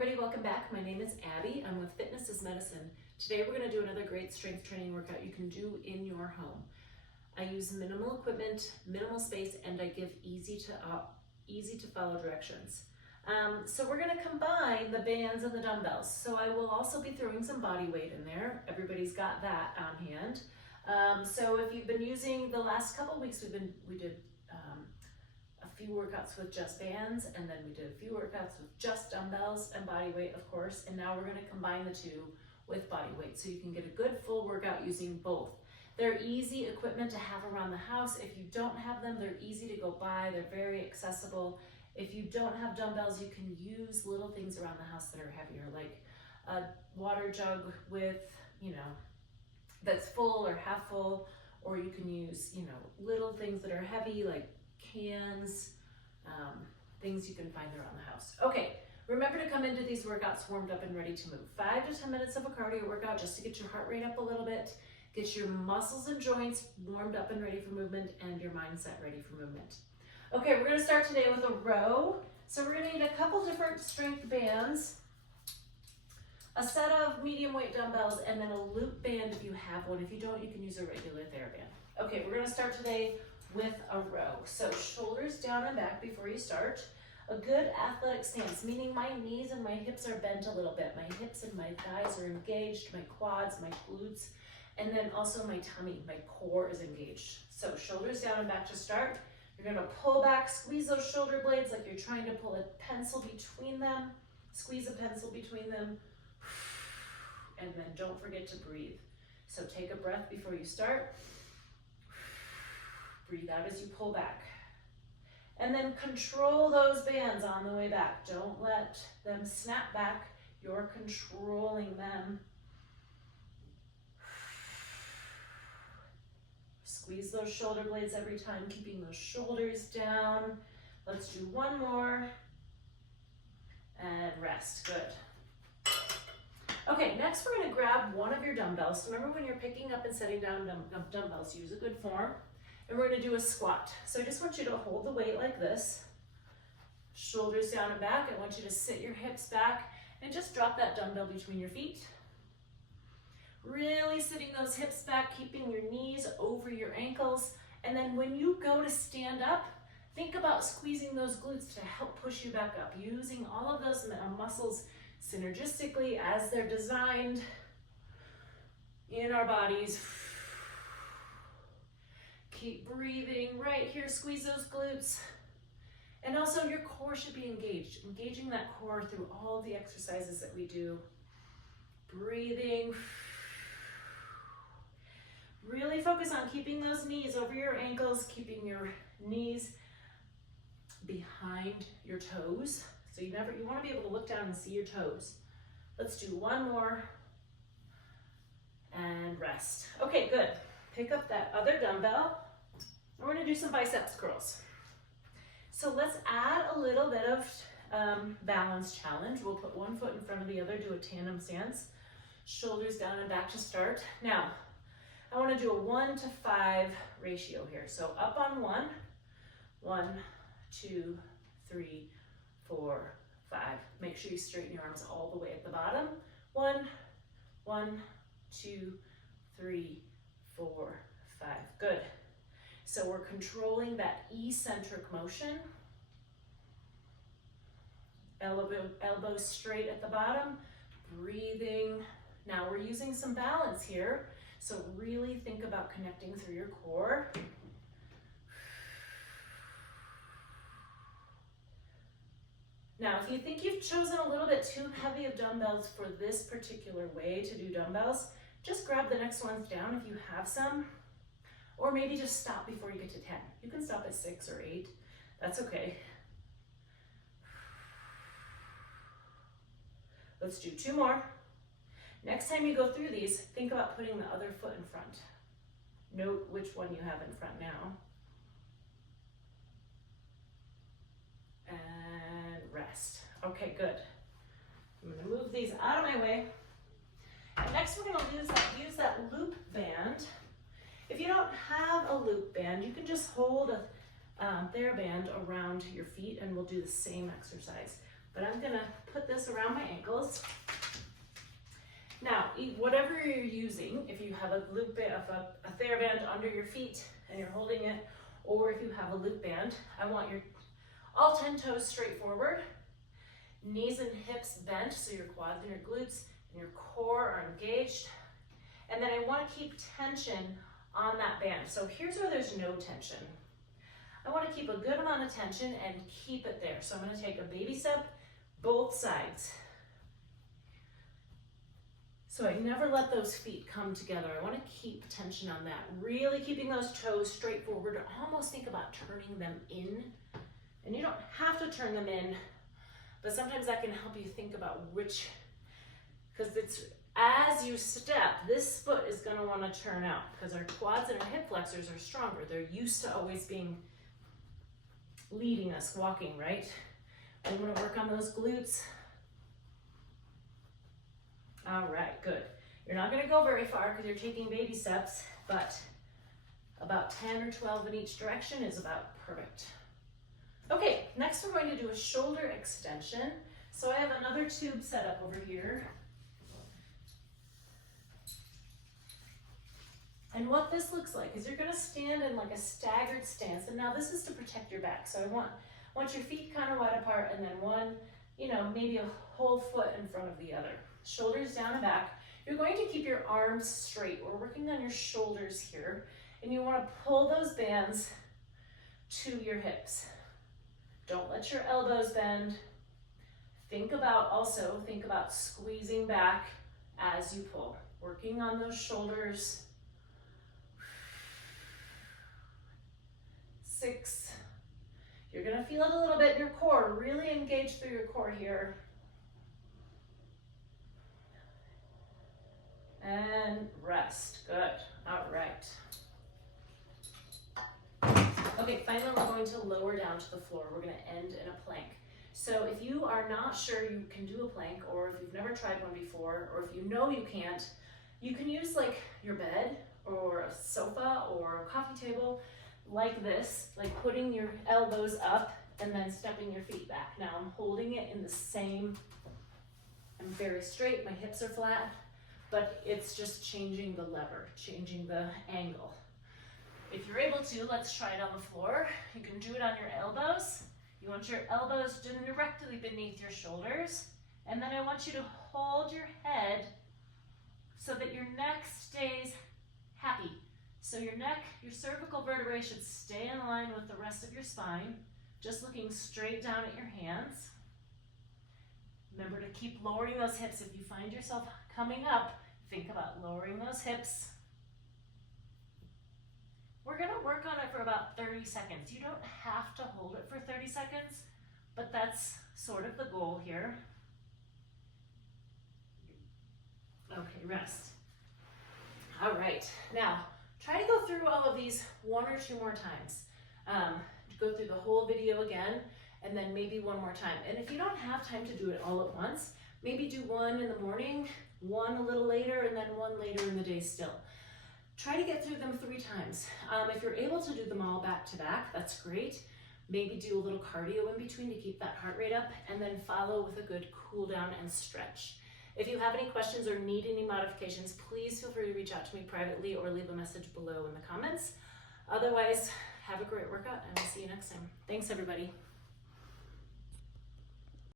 everybody, welcome back. My name is Abby. I'm with Fitness is Medicine. Today we're going to do another great strength training workout you can do in your home. I use minimal equipment, minimal space, and I give easy to follow directions. So we're going to combine the bands and the dumbbells. So I will also be throwing some body weight in there. Everybody's got that on hand. So if you've been using the last couple of weeks, we did a few workouts with just bands, and then we did a few workouts with just dumbbells and body weight, of course, and now we're going to combine the two with body weight so you can get a good full workout using both. They're easy equipment to have around the house. If you don't have them, they're easy to go buy. They're very accessible. If you don't have dumbbells, you can use little things around the house that are heavier, like a water jug with, that's full or half full, or you can use, little things that are heavy, like cans, things you can find around the house. Okay, remember to come into these workouts warmed up and ready to move. 5 to 10 minutes of a cardio workout just to get your heart rate up a little bit, get your muscles and joints warmed up and ready for movement, and your mindset ready for movement. Okay, we're gonna start today with a row. So we're gonna need a couple different strength bands, a set of medium weight dumbbells, and then a loop band if you have one. If you don't, you can use a regular TheraBand. Okay, we're gonna start today with a row. So shoulders down and back before you start. A good athletic stance, meaning my knees and my hips are bent a little bit. My hips and my thighs are engaged, my quads, my glutes, and then also my tummy, my core is engaged. So shoulders down and back to start. You're gonna pull back, squeeze those shoulder blades like you're trying to pull a pencil between them. Squeeze a pencil between them. And then don't forget to breathe. So take a breath before you start. Breathe out as you pull back. And then control those bands on the way back. Don't let them snap back. You're controlling them. Squeeze those shoulder blades every time, keeping those shoulders down. Let's do one more. And rest. Good. Okay, next we're going to grab one of your dumbbells. So remember, when you're picking up and setting down dumbbells, use a good form. And we're going to do a squat. So I just want you to hold the weight like this. Shoulders down and back. I want you to sit your hips back and just drop that dumbbell between your feet. Really sitting those hips back, keeping your knees over your ankles. And then when you go to stand up, think about squeezing those glutes to help push you back up, using all of those muscles synergistically as they're designed in our bodies. Keep breathing right here, squeeze those glutes. And also your core should be engaged, engaging that core through all of the exercises that we do. Breathing. Really focus on keeping those knees over your ankles, keeping your knees behind your toes. So you want to be able to look down and see your toes. Let's do one more and rest. Okay, good. Pick up that other dumbbell. We're going to do some biceps curls. So let's add a little bit of balance challenge. We'll put one foot in front of the other, do a tandem stance. Shoulders down and back to start. Now, I want to do a 1 to 5 ratio here. So up on 1, 1, 2, 3, 4, 5. Make sure you straighten your arms all the way at the bottom. 1, 1, 2, 3, 4, 5. Good. So we're controlling that eccentric motion. Elbows straight at the bottom. Breathing. Now we're using some balance here. So really think about connecting through your core. Now, if you think you've chosen a little bit too heavy of dumbbells for this particular way to do dumbbells, just grab the next ones down if you have some, or maybe just stop before you get to 10. You can stop at 6 or 8, that's okay. Let's do 2 more. Next time you go through these, think about putting the other foot in front. Note which one you have in front now. And rest. Okay, good. I'm gonna move these out of my way. And next we're gonna use that loop band. If you don't have a loop band, you can just hold a TheraBand around your feet and we'll do the same exercise. but I'm gonna put this around my ankles. Now, whatever you're using, if you have a loop band, a TheraBand under your feet and you're holding it, or if you have a loop band, I want your all 10 toes straight forward, knees and hips bent, so your quads and your glutes and your core are engaged. And then I want to keep tension on that band. So here's where there's no tension. I want to keep a good amount of tension and keep it there. So I'm going to take a baby step, both sides. So I never let those feet come together. I want to keep tension on that. Really keeping those toes straight forward. Almost think about turning them in. And you don't have to turn them in, but sometimes that can help you think about which, because it's as you step, this foot is going to want to turn out because our quads and our hip flexors are stronger. They're used to always being leading us, walking, right? We want to work on those glutes. All right, good. You're not going to go very far because you're taking baby steps, but about 10 or 12 in each direction is about perfect. Okay, next we're going to do a shoulder extension. So I have another tube set up over here. And what this looks like is you're going to stand in like a staggered stance. And now this is to protect your back. So I want your feet kind of wide apart and then one, maybe a whole foot in front of the other. Shoulders down and back. You're going to keep your arms straight. We're working on your shoulders here. And you want to pull those bands to your hips. Don't let your elbows bend. Think about squeezing back as you pull. Working on those shoulders. 6. You're gonna feel it a little bit in your core. Really engage through your core here. And rest. Good. All right. Okay, finally we're going to lower down to the floor. We're going to end in a plank. So if you are not sure you can do a plank, or if you've never tried one before, or if you know you can't, you can use like your bed or a sofa or a coffee table like this, like putting your elbows up and then stepping your feet back. Now I'm holding it in the same, I'm very straight, my hips are flat, but it's just changing the lever, changing the angle. If you're able to, let's try it on the floor. You can do it on your elbows. You want your elbows directly beneath your shoulders. And then I want you to hold your head so that your neck stays happy. So your neck, your cervical vertebrae should stay in line with the rest of your spine, just looking straight down at your hands. Remember to keep lowering those hips. If you find yourself coming up, think about lowering those hips. We're going to work on it for about 30 seconds. You don't have to hold it for 30 seconds, but that's sort of the goal here. Okay, rest. All right, now try to go through all of these 1 or 2 more times. Go through the whole video again, and then maybe 1 more time. And if you don't have time to do it all at once, maybe do 1 in the morning, 1 a little later, and then 1 later in the day still. Try to get through them 3 times. If you're able to do them all back to back, that's great. Maybe do a little cardio in between to keep that heart rate up, and then follow with a good cool down and stretch. If you have any questions or need any modifications, please feel free to reach out to me privately or leave a message below in the comments. Otherwise, have a great workout and we'll see you next time. Thanks everybody.